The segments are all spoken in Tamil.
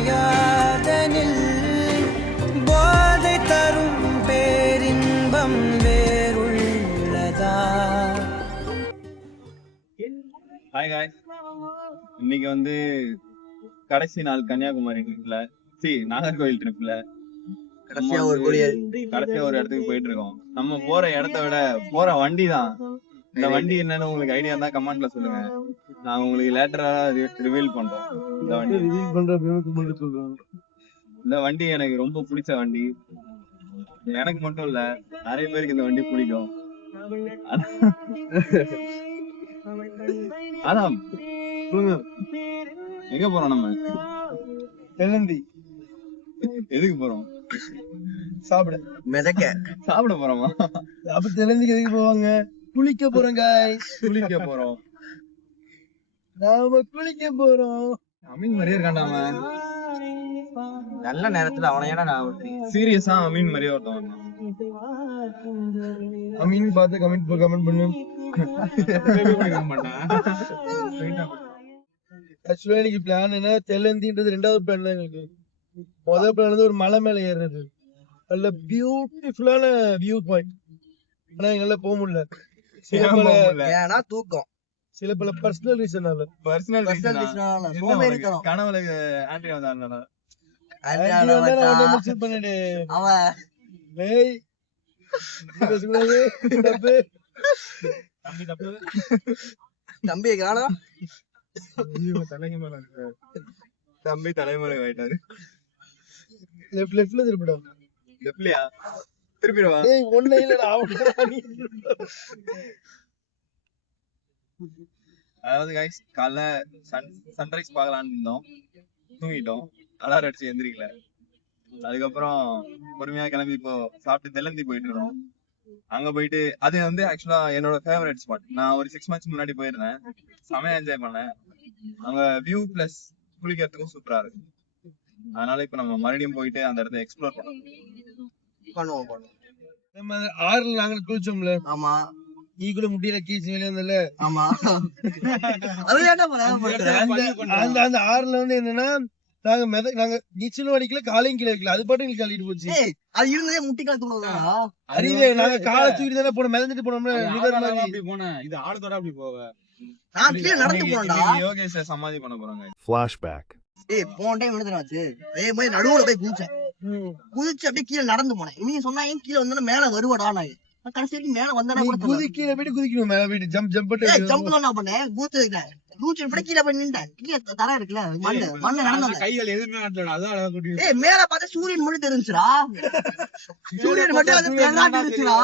அறியாதனில் போதை தரும் பேரின்பம் வேறுள்ளதா? ஹாய் காய்ஸ், இன்னைக்கு வந்து கடைசி நாள் கன்னியாகுமரி ட்ரிப்ல, நாகர்கோவில் ட்ரிப்ல கடைசியா ஒரு இடத்துக்கு போயிட்டு இருக்கோம். நம்ம போற இடத்த விட போற வண்டி தான். இந்த வண்டி என்னன்னு உங்களுக்கு ஐடியா இருந்தா கமெண்ட்ல சொல்லுங்க. நான் உங்களுக்கு லேட்டரா ரிவீல் பண்றோம். இந்த வண்டி எனக்கு ரொம்ப பிடிச்ச வண்டி. எனக்கு மட்டும் இல்ல, நிறைய பேருக்கு இந்த வண்டி பிடிக்கும். அதான் எங்க போறோம் நம்ம? தெலந்தி. எதுக்கு போறோம்? சாப்பிட போறோமா? அப்ப தெலந்திக்கு எதுக்கு போவாங்க? குளிக்க போறோம் guys. குளிக்க போறோம். நாம குளிக்க போறோம். அமீன் மாதிரியே இருக்காண்டாம. நல்ல நேரத்துல அவனையா நான் சீரியஸா அமீன் மாதிரியே ஒருத்தவன். அமீன் பார்த்து கமெண்ட் பண்ணு. ஆக்சுவலா எனக்கு பிளான் என்ன, தெலந்தின்றது ரெண்டாவது பிளான் தான் எங்களுக்கு. முதல் பிளான் வந்து ஒரு மலை மேல ஏறுறது, நல்ல பியூட்டிஃபுல்லான வியூ பாயிண்ட். ஆனா எங்களால போக முடியல. தூக்கம் சில பல பர்சனல் ரீசனால கனவுல ஆண்ட்ரியா வந்தாங்க. தம்பியை காணோம். தம்பி தலைமுறை ஆயிட்டாரு. லெஃப்ட்ல திருப்பிடா. லெஃப்ட்லயா? திருப்பிடுவா. ஏய் ஒண்ணே இல்லடா. அதாவது गाइस, காலைல சன்ரைஸ் பார்க்கலாம்னு இருந்தோம், தூங்கிட்டோம். அலாரம் அடிச்சு எந்திரிக்கல. அதுக்கப்புறம் பொறுமையா கிளம்பி இப்போ சாப்பிட்டு தெலந்தி போயிட்டு இருக்கோம். அங்க போயிட்டு அது வந்து ஆக்சுவலா என்னோட ஃபேவரட் ஸ்பாட். நான் ஒரு 6 months முன்னாடி போயிருந்தேன். செமையா என்ஜாய் பண்ணேன். அங்க வியூ பிளஸ் குளிக்கிறதுக்கும் சூப்பரா இருக்கு. அதனால இப்ப நம்ம மறுபடியும் போயிட்டு அந்த இடத்த எக்ஸ்ப்ளோர் பண்ணுவோம். நம்ம ஆறுல நாங்க குளிச்சோம்ல. ஆமா, ஈக்குல முட்டியில கீச்சு வெளியே வந்தல. ஆமா, அந்த ஆறுல வந்து என்னன்னா, நாங்க நீச்சலும் அடிக்கல, காலையும் கீழே வைக்கல. அது பாட்டு எங்களுக்கு கழிட்டு போச்சு. அது இருந்ததே முட்டி கால் தூணுதான். அறியல, நாங்க காலை தூக்கிட்டு தானே போனோம், மிதந்துட்டு போனோம்ல. அப்படி போனேன். இது ஆளுதோட அப்படி போக நான் கீழே நடந்து போனேன்டா. யோகேஷ சமாதி பண்ண போறாங்க. ஃபிளாஷ்பேக். போன டைம் என்ன தெரியுமாச்சு, அதே மாதிரி நடுவுல போய் குதிச்சேன். குதிச்சு அப்படியே கீழே நடந்து போனேன். நீங்க சொன்னாங்க கீழே வந்தா மேல வருவாடா. நான் கடைசி வரைக்கும் மேல வந்தா கூட கீழே போயிட்டு குதிக்கணும். மேல போயிட்டு ஜம்ப் தான் பண்ணேன். குதிச்சதுக்கு கீழே போய் நின்றேன். கீழே தர இருக்குல்ல, மண்ணு நடந்து கைகள் எதுவுமே அதான் மேல பார்த்தா சூரியன் மட்டும் தெரிஞ்சுடா. சூரியன் மட்டும் தெரிஞ்சுடா.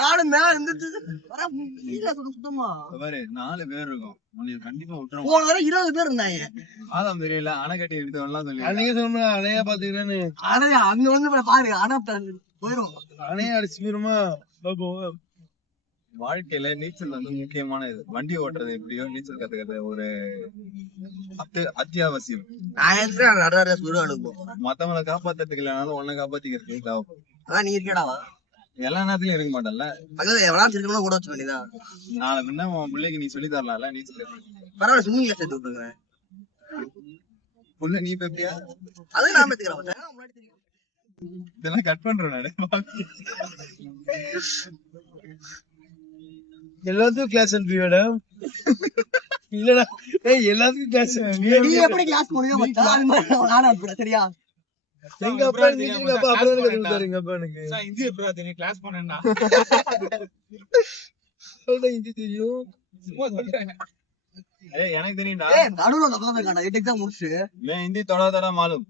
நானும் மேல இருந்துச்சு. சுத்தமா 4 பேர் இருக்கும். கண்டிப்பா விட்டுரும். போன தடவை 20 பேர் இருந்தாங்க. ஆதாம் தெரியல, அணை கட்டி எடுத்தவன்லாம் சொல்லி அன்னைக்கு சொன்னா அணையா பாத்துக்கிறேன்னு. அங்க வந்து பாருங்க, அணை போயிரும். அணையா அடிச்சுருமா. வாழ்க்கையில நீச்சல் வந்து முக்கியமானது. வண்டி ஓட்டுறது எப்படியோ நீச்சல் கத்துக்கிறது ஒரு அத்தியாவசியம். மத்தவங்களை காப்பாத்துறதுக்கு இல்லைனாலும் உன்னை காப்பாத்திக்கிறதுக்கு தேவைப்படும். நீ இருக்கடாவா எல்லா நேரத்துலயும் இருக்க மாட்டேன்ல. கூட வச்ச வேண்டியதான். நாளை பின்ன உன் பிள்ளைக்கு நீ சொல்லி தரலாம்ல நீச்சல். பரவாயில்ல, ஸ்விம்மிங் கிளாஸ் எடுத்து விட்டுருக்கேன். புள்ள நீ இப்ப எப்படியா? அது நான் பாத்துக்கிறேன். இதெல்லாம் கட் பண்றேன் நானு. எல்லாத்துக்கும் கிளாஸ் அனுப்பிவிட இல்லடா. ஏய் எல்லாத்துக்கும் கிளாஸ். நீ எப்படி கிளாஸ் போனியோ மச்சான், நானா அனுப்புறேன். சரியா? எங்க அப்பா அப்புறம் கத்துட்டாரு. எங்க அப்பா எனக்கு இந்திய பிரார்த்தனை கிளாஸ் பண்ணேன்டா. ஹிந்தி தெரியும். சும்மா சொல்றேன். ஏய் எனக்கு தெரியும்டா. ஏய் நடுவுல உட்கார்ந்திருக்கான்டா. 8 எக்ஸாம் முடிச்சு. मैं हिंदी थोड़ा मालूम.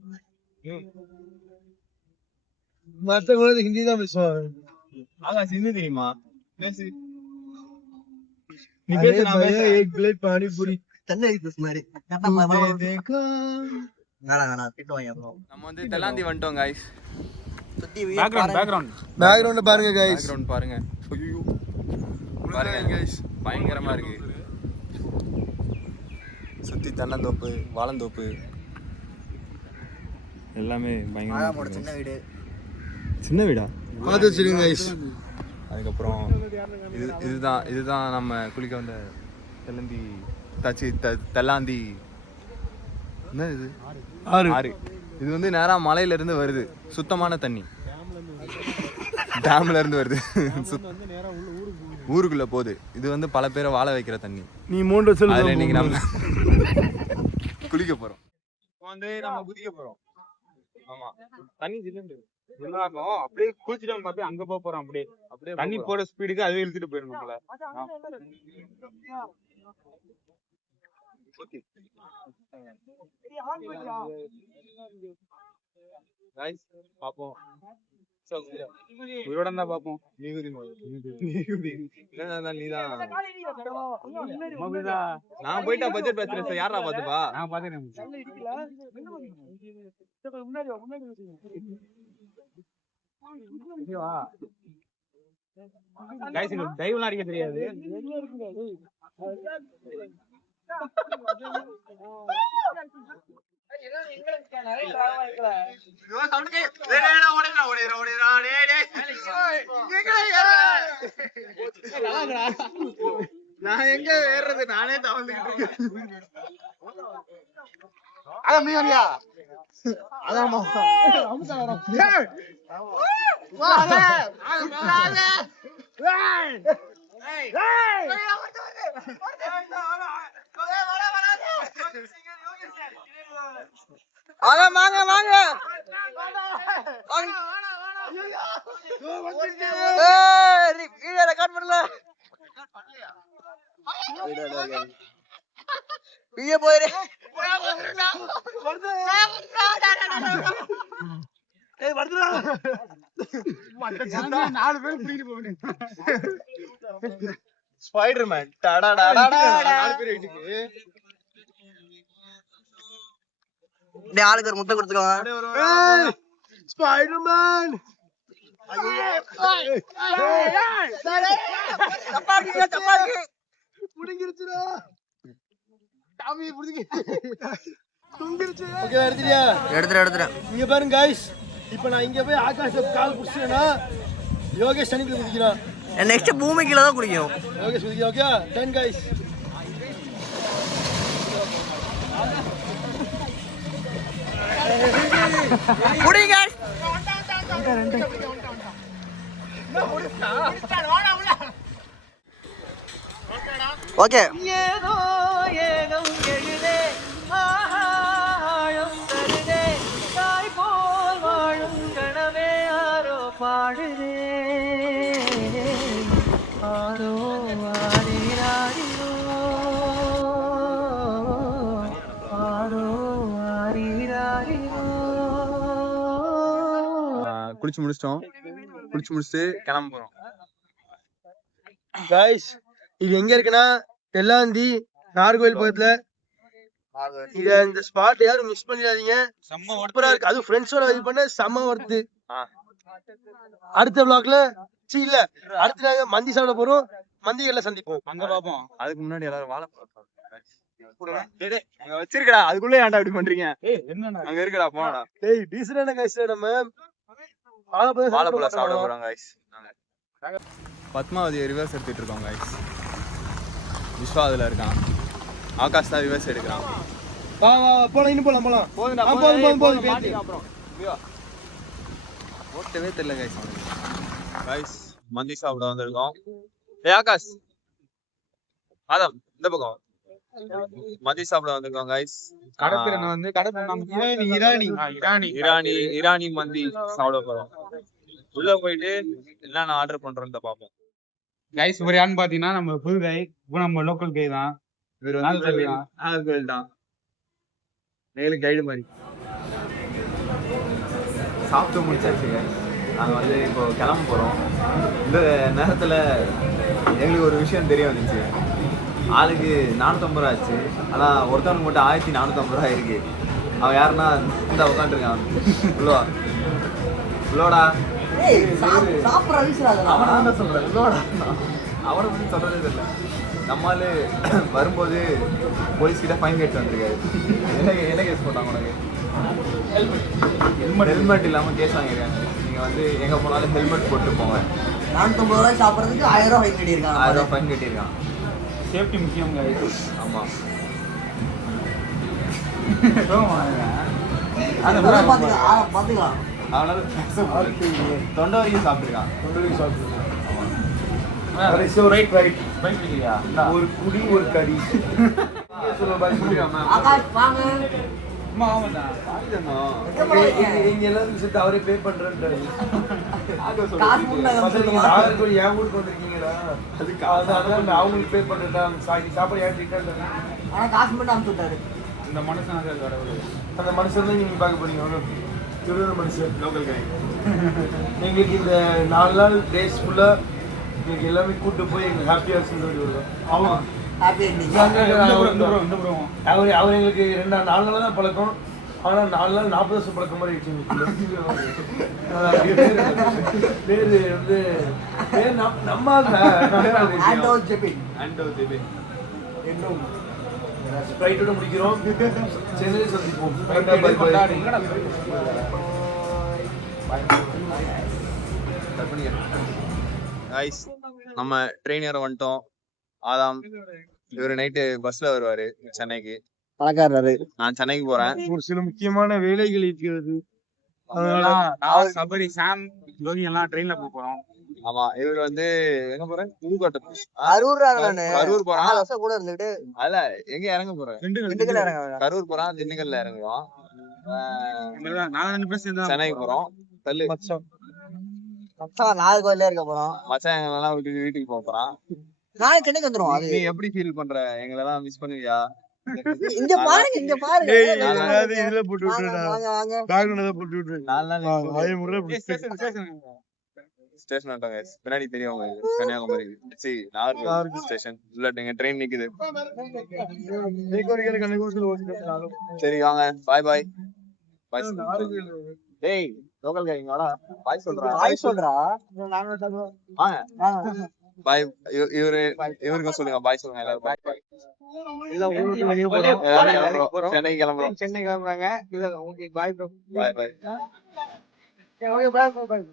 மத்தவங்க ஹிந்தி தான் பேசுவாங்க. ஆகாஷ் ஹிந்தி தெரியுமா? பேசு. நீ பேசு. நான் பேசுறேன். एक प्लेट पानी पूरी. சென்னை எக்ஸ்பிரஸ் மாதிரி. வேணா திட்டுவாங்க அப்புறம். நம்ம வந்து தெலாந்தி வந்துட்டோம் गाइस. பேக்ரவுண்ட்ல பாருங்க गाइस. பேக்ரவுண்ட் பாருங்க. ஐயோ பாருங்க गाइस, பயங்கரமா இருக்கு. சுத்தி தென்னந்தோப்பு, வாழந்தோப்பு எல்லாமே பயங்கரமா. சின்ன வீடா பார்த்து வச்சிருங்க गाइस. அதுக்கப்புறம் இதுதான் நம்ம குளிக்க வந்த தெலாந்தி என்ன இது? ஆறு. இது வந்து நேரா மலையில இருந்து வருது, சுத்தமான தண்ணி. டேம்ல இருந்து வருது, ஊருக்குள்ள போகுது. இது வந்து பல பேரை வாழ வைக்கிற தண்ணி. நீ 3 வருஷம் அதுல இன்னைக்கு நம்ம குளிக்க போறோம். வந்து நம்ம குதிக்க போறோம். ஆமா, தண்ணி ஜில்லுன்னு எல்லாரும் அப்படியே குளிச்சுட்டு வந்து அப்படியே அங்க போறோம். அப்படியே அப்படியே தண்ணி போற ஸ்பீடுக்கு அதுவே இழுத்துட்டு போயிடும் நம்மள. guys பாப்போம். உயிரோட இருந்தா பாப்போம். நான் போயிட்டா பட்ஜெட் பேசுறேன், யாரா பாத்துப்பா? நான் பாத்துக்கிறேன். கைஸ் எனக்கு டைவ்லாம் அடிக்க தெரியாது. நான் எங்க ஏறுறது, நானே தவந்துக்கிட்டு இருக்கேன். ஸ்பைடர்மேன் ஆளுக்கு ஒரு முட்டை கொடுத்துருவாங்க. ஸ்பைடர்மேன் புடிங்கிருச்சுடா. ஓகே, எடுத்துறியா? எடுத்துறேன். இங்க பாருங்க guys, இப்போ நான் இங்க போய் ஆகாஷ் கால் புடிச்சேனா யோகேஷ் தண்ணிக்குள்ள குதிக்கிறான். நெக்ஸ்ட் பூமிக்குள்ள தான் குடிக்கணும். யோகேஷ் குதிக்க. Okay done guys. குடிங்க. ஓகே. ஏதோ ஏகம் எழுதே ஆகாயம் தருதே தாய் போல் வாழும் கனவே ஆரோ பாடுதே ஆரோ ஆரிராரிரோ ஆரோ ஆரிராரிரோ. குளிச்சு முடிச்சுட்டு கிளம்ப போறோம். guys, இது எங்க இருக்குன்னா தெல்லாந்தி நாகர்கோவில் பக்கத்துல. இந்த ஸ்பாட் யாரும் மிஸ் பண்ணிடாதீங்க, சூப்பரா இருக்கு. அது ஃப்ரெண்ட்ஸோட இது பண்ண செம்ம வருது. அடுத்த vlogல இல்ல அடுத்த நாங்க மந்தி சாப்பிட போறோம். மந்திகள்ல சந்திப்போம், அங்க பாப்போம். அதுக்கு முன்னாடி எல்லாரும் அங்க வச்சிருக்கடா, அதுக்குள்ளே ஏன்டா இப்படி பண்றீங்க? என்னடா அங்க இருக்கடா, போனடா. டேய் டீசன்டான guys நம்ம வாழைப்பழம் சாப்பிட போறோம் guys. பத்மாவதி ரிவர்ஸ் எடுத்துட்டு இருக்கோம் guys. விஸ்வா அதுல இருக்கான், ஆகாஷ் தான் ரிவர்ஸ் எடுக்கிறான். வா வா போலாம், இன்னும் போலாம். போதும். அப்புறம் ஓட்டவே தெரியல guys. மந்தி சாப்பிட வந்திருக்கோம். ஏய் ஆகாஷ், ஆதம் இந்த பக்கம் மந்தி சாப்பிட வந்திருக்கோம் guys. கடப்பிரன் வந்து இரானி மந்தி சாப்பிட போறோம். உள்ள போயிட்டு என்னென்ன ஆர்டர் பண்றோம்னு பாப்போம். கைஸ் ஒரு யாருன்னு பாத்தீங்கன்னா நம்ம புது கை, இப்போ நம்ம லோக்கல் கை தான். நாகர்கோவில் தான், மேலும் கைடு மாதிரி. சாப்பிட்டு முடிச்சாச்சு guys. நாங்கள் வந்து இப்போ கிளம்ப போகிறோம். இந்த நேரத்தில் எங்களுக்கு ஒரு விஷயம் தெரிய வந்துச்சு. ஆளுக்கு 450 ரூபா ஆச்சு, ஆனால் ஒருத்தவனுக்கு மட்டும் 1450 ரூபா இருக்கு. அவன் யாருன்னா இந்த உட்காந்துருக்கான். உள்ளோடா அவனை சொல்கிறேன். உள்ளோடா அவனை பற்றி சொல்கிறதே தெரியல. நம்மளு வரும்போது போலீஸ்கிட்ட ஃபைன் கேட்டு வந்திருக்காரு. என்ன கேஸ் போட்டாங்க உனக்கு? ஹெல்மெட் இல்லாமல் கேஸ் வாங்கியிருக்காங்க. நீங்கள் வந்து எங்கே போனாலும் ஹெல்மெட் போட்டு போங்க. 450 ரூபாய் சாப்பிட்றதுக்கு 1000 ரூபாய் ஃபைன் கட்டியிருக்காங்க. 1000 ரூபாய் ஃபைன் கட்டியிருக்கான். சேஃப்டி முக்கியம் கைஸ். ஆமாம். பாத்துக்கலாம். அதனால பேச முடியல. தொண்டை வரைக்கும் சாப்பிட்டுருக்கான். ஒரு குடி ஒரு கடி. ஆகாஷ் வாங்க. நீங்க எல்லாரும் சேர்த்து அவரே பே பண்றேன்றாரு. காசு முன்னாடி நாகர்கோவில் என் ஊருக்கு வந்திருக்கீங்களா? அதனால நான் அவங்களுக்கு பே பண்றேன்டா. சாப்பாடு ஏன் ரிட்டர்ன் ஆனா காசு மட்டும் அனுப்பிச்சு விட்டாரு. இந்த மனுஷன் கடவுள். அந்த மனுஷன் தான் நீங்க பார்க்க போறீங்க. அவ்வளோ திருவண்ண மனுஷன். லோக்கல் கை. எங்களுக்கு இந்த 4 நாள் டேஸ் ஃபுல்லா எங்களுக்கு எல்லாமே கூட்டு போய் எங்களுக்கு ஹாப்பியா சொல்லி வருவோம். ஆமா. Happy ending. அவர் எங்களுக்கு 4 நாள் தான் பழக்கம். ஆனா 4 நாள் 40 வருஷம் பழக்கம் மாதிரி ஆயிடுச்சு. பேரு வந்து பேர் நம்ம ஆண்டோ ஜெபின். இன்னும் ஸ்ப்ரைட்டோட முடிக்கிறோம். சென்னையில் சந்திப்போம். Guys, நம்ம ட்ரெயின் ஏற வந்துட்டோம். ஆதாம் இவரு நைட்டு பஸ்ல வருவாரு சென்னைக்கு. பணக்காரரு. நான் சென்னைக்கு போறேன். ஒரு சில முக்கியமான வேலைகள் இருக்கிறது. சபரி சாம் யோகி எல்லாம் ட்ரெயின்ல போறோம். ஆமா, இவர் வந்து எங்க போறேன்? புதுக்கோட்டை. கரூர் போறான். 4 வருஷம் கூட இருந்துட்டு அல்ல, எங்க இறங்க போறேன்? திண்டுக்கல் இறங்க. கரூர் போறான், திண்டுக்கல்ல இறங்குவோம். நாங்க 2 பேரும் சேர்ந்து சென்னைக்கு போறோம். தள்ளு மச்சான் நாகர்கோவில்ல இருக்க போறோம். மச்சான் எங்களெல்லாம் விட்டு வீட்டுக்கு போக போறான். நாளைக்கு சென்னைக்கு வந்துருவோம். அது நீ எப்படி ஃபீல் பண்ற? எங்களெல்லாம் மிஸ் பண்ணுவியா? இங்க பாருங்க, இங்க பாருங்க. இதுல போட்டு வாங்க, விட்டுறா. வாங்க, வாங்க. பேக்ல போட்டு விட்டுரு. 4 நாள் வாய முறை ஸ்டேஷன் வந்துட்டாங்க. பின்னாடி தெரியும் உங்களுக்கு, கன்னியாகுமரி. சரி, நாகர்கோவில் ஸ்டேஷன் உள்ள ட்ரெயின் நிக்குது. சரி வாங்க, பாய் பாய். டேய் லோக்கல் கைங்க வாடா, பாய் சொல்றா. பாய் சொல்றா. வாங்க பாய். இவருக்கும் சொல்லுங்க, பாய் சொல்லுங்க எல்லாரும். பாய் பாய். சென்னை கிளம்புறோம். சென்னை கிளம்புறாங்க. பாய் பாய் பாய். பாய்.